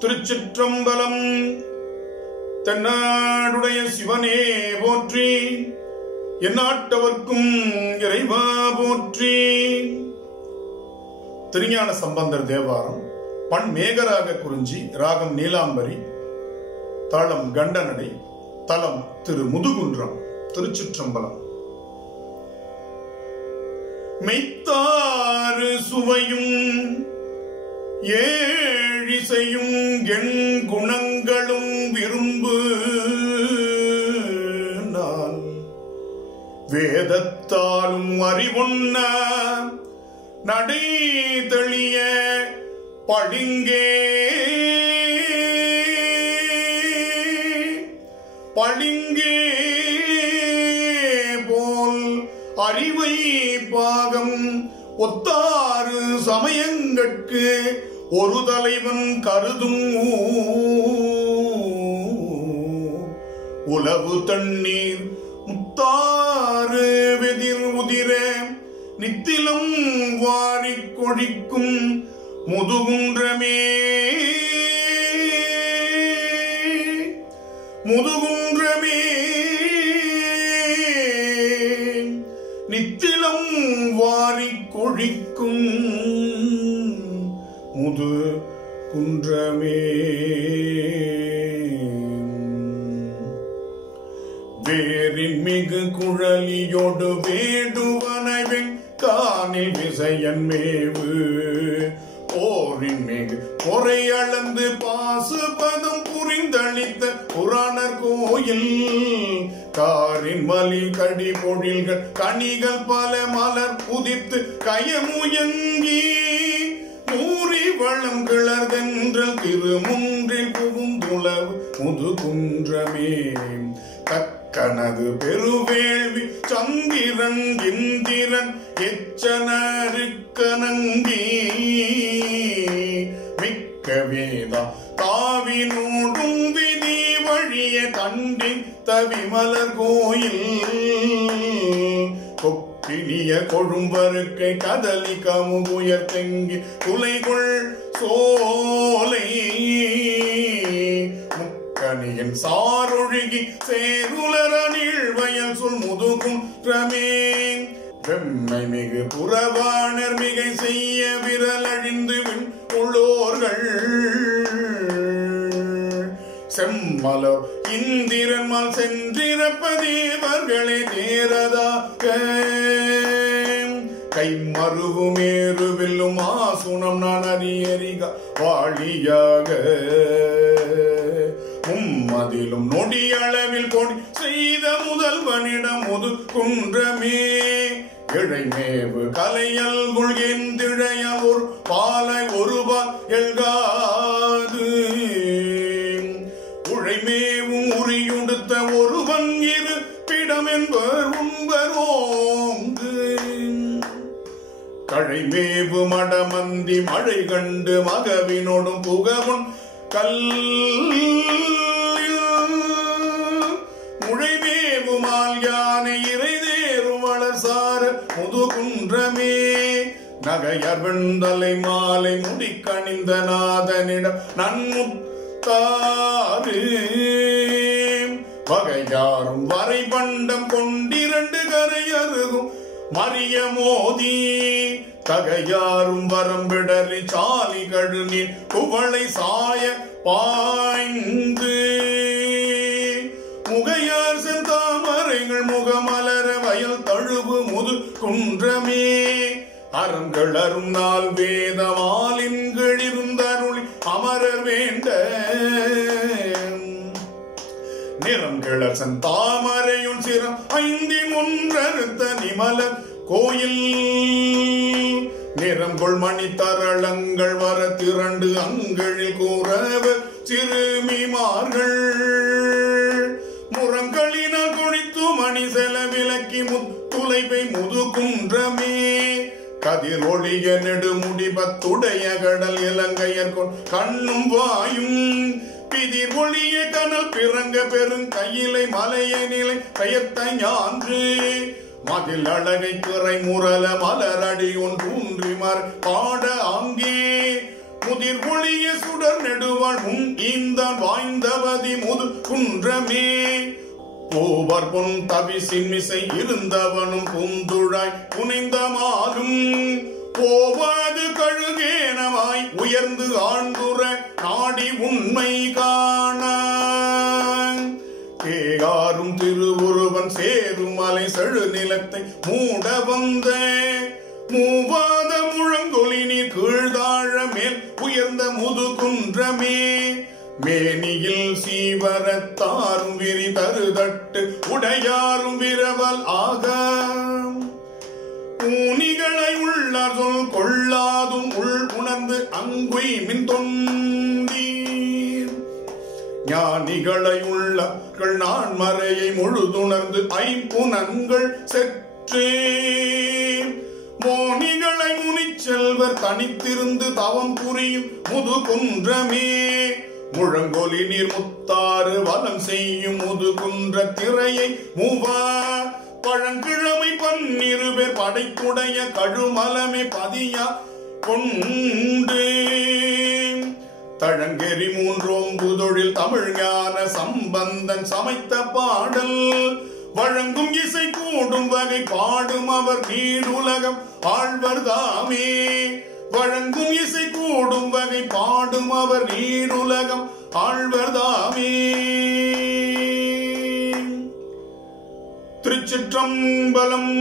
திருச்சிற்றம்பலம். தென்னாடுடைய சிவனே போற்றி, எந்நாட்டவர்க்கும் இறைவா போற்றி. திருஞான சம்பந்தர் தேவாரம். பண் மேகராக குறிஞ்சி, ராகம் நீலாம்பரி, தாளம் கண்டனடை, தலம் திரு முதுகுன்றம், திருச்சிற்றம்பலம். மெய்த்தாறு சுவையும் ஏழிசையும் எண் குணங்களும் விரும்பு நான் வேதத்தாலும் அறிவொன்ன நடை தெளிய பளிங்கே பளிங்கே போல் அறிவை பாகம் ஒத்தாறு சமயங்கட்கு ஒரு தலைவன் கருதும் உலவு தண்ணீர் முத்தாறு வெதிர் உதிர நித்திலம் வாரிக் கொழிக்கும் முதுகுன்றமே முதுகுன்றமே நித்திலம் வாரிக் கொழிக்கும் முது குன்றமே. வேரின் மிகு குழலியோடு வேடுவனவெங் காணில் விசையன் மேவு போரின் மிகு பொறை அளந்து பாசு பதம் புரிந்தளித்த புராணர் கோயில் காரின் மலி கடி பொழில்கள் கனிகள் பல மலர் புதித்து கயமுயங்கி மூறி வளம் கிளர்தென்றல் திருமுன்றில் புகுந்துளவு முதுகுன்றமே. தக்கனது பெருவேள்வி சந்திரன் இந்திரன் எச்சனருக்கனங்கி மிக்க வேதா தாவினோடும் விதி வழிய தண்டின் தவிமலர் கோயில் கொக்கினிய கொழும்பருக்கை கதலி கமுகுயர் தெங்கி குலைகொள் சோலை முக்கணியின் சாரொழுகி சேருலர நீழ்வயல் சொல் முதுகுன்றமே. வெம்மை மிகு புறவாணர் மிகை செய்ய விரல் அழிந்து உள்ளோர்கள் செம்மலோ இந்திரன்மால் சென்றிருப்ப தேவர்களே தேரதாக கை மருவுமேறுவில்லும் ஆசுனம் நான் அறியறிக வாழியாக மும்மதிலும் நொடியளவில் கொடி செய்த முதல்வனிடம் முதுகுன்றமே. இழைமேவு கலையல்குள் எந்திழையால் ஒரு பாலை ஒருபால் எழுகாது உழைமேவும் உரியுடுத்த ஒருவன் இருப்பிடம் என்பர் உண்பர் ஓங்கு கழைமேவு மடமந்தி மழை கண்டு மகவினோடும் புகவன் கல் முழைமேவுமால் யானை இறைதேரும் வளர்சார முதுகுன்றமே. நகையர் வெண்தலை மாலை முடிக்கணிந்த நாதனிடம் நன்முத்தாறு வகையாரும் வரை பண்டம் கொண்டிரண்டு கரையருகும் மரிய மோதி தகையாரும் வரம்பிடறி சாலி கழுநீர் குவளை சாய பாய்ந்து முகையார் செந்தாமரைகள் முகமலர வயல் தழுவு முதுகுன்றமே. அறங்கள் அரும் நாள் வேதமாலின்களிருந்தருளி அமரர் வேண்ட நிறம் கிளர் செந்தாமரையுள் சிரம் ஐந்தின் ஒன்றறுத்த நிமலர் கோயில் நிறங்கொள் மணி தரளங்கள் வர திரண்டு அங்களில் கூறவர் சிறுமிமார்கள் முரங்களினால் கொழித்து மணி செல விலக்கி முத்துலைப்பை முதுகுன்றமே. கதிர் ஒளிய நெடுமுடி பத்துடைய கடல் இலங்கையர் கண்ணும் வாயும் பிதிர் ஒளிய கனல் பிறங்க பெரும் கையிலை மலையை நிலை பெயர்த்த ஞான்று மதில் அழகை திரை முரல மலரடி ஒன்று பாட ஆங்கே முதிர் ஒளிய சுடர் நெடுவாள் முன் ஈந்தான் வாய்ந்தவதி முது குன்றமே போவர் பொன் தவிசின் மிசை இருந்தவனும் பூந்துழாய் புனைந்த மாலும் போவது கழுகேனமாய் உயர்ந்து ஆழ்ந்துற நாடி உண்மை காண கேகாரும் திருவுருவன் சேரும் மலை செழு நிலத்தை மூட வந்த மூவாத முழங்கொலி நீர் கீழ்தாழ மேல் உயர்ந்த முது குன்றமே மேனியில் சீவரத்தாரும் விரி தருதட்டு உடையாரும் விரவல் ஆக ஊனிகளை உள்ளார் சொல் கொள்ளாதும் உள் உணர்ந்து அங்குய் மின் தொண்டீர் ஞானிகளை உள்ளார்கள் நான் மறையை முழுதுணர்ந்து ஐம்புனன்கள் செற்றே மோனிகளை முனிச்செல்வர் தனித்திருந்து தவம் புரியும் முது குன்றமே முழங்கொலி நீர் முத்தாறு வலம் செய்யும் முது குன்ற திரையை மூவா பழங்கிழமை பன்னிருபேர் படைத்துடைய கழுமலமே பதியா கொண்டு தழங்கெறி மூன்றோம்பு தொழில் தமிழ் ஞான சம்பந்தன் சமைத்த பாடல் வழங்கும் இசை கூடும் வகை பாடும் அவர் நீடுலகம் ஆழ்வர் தாமே வழங்கும் இசை கூடும் வகை பாடும் அவர் நீடுலகம் ஆழ்வர் தாமே. திருச்சிற்றம்பலம்.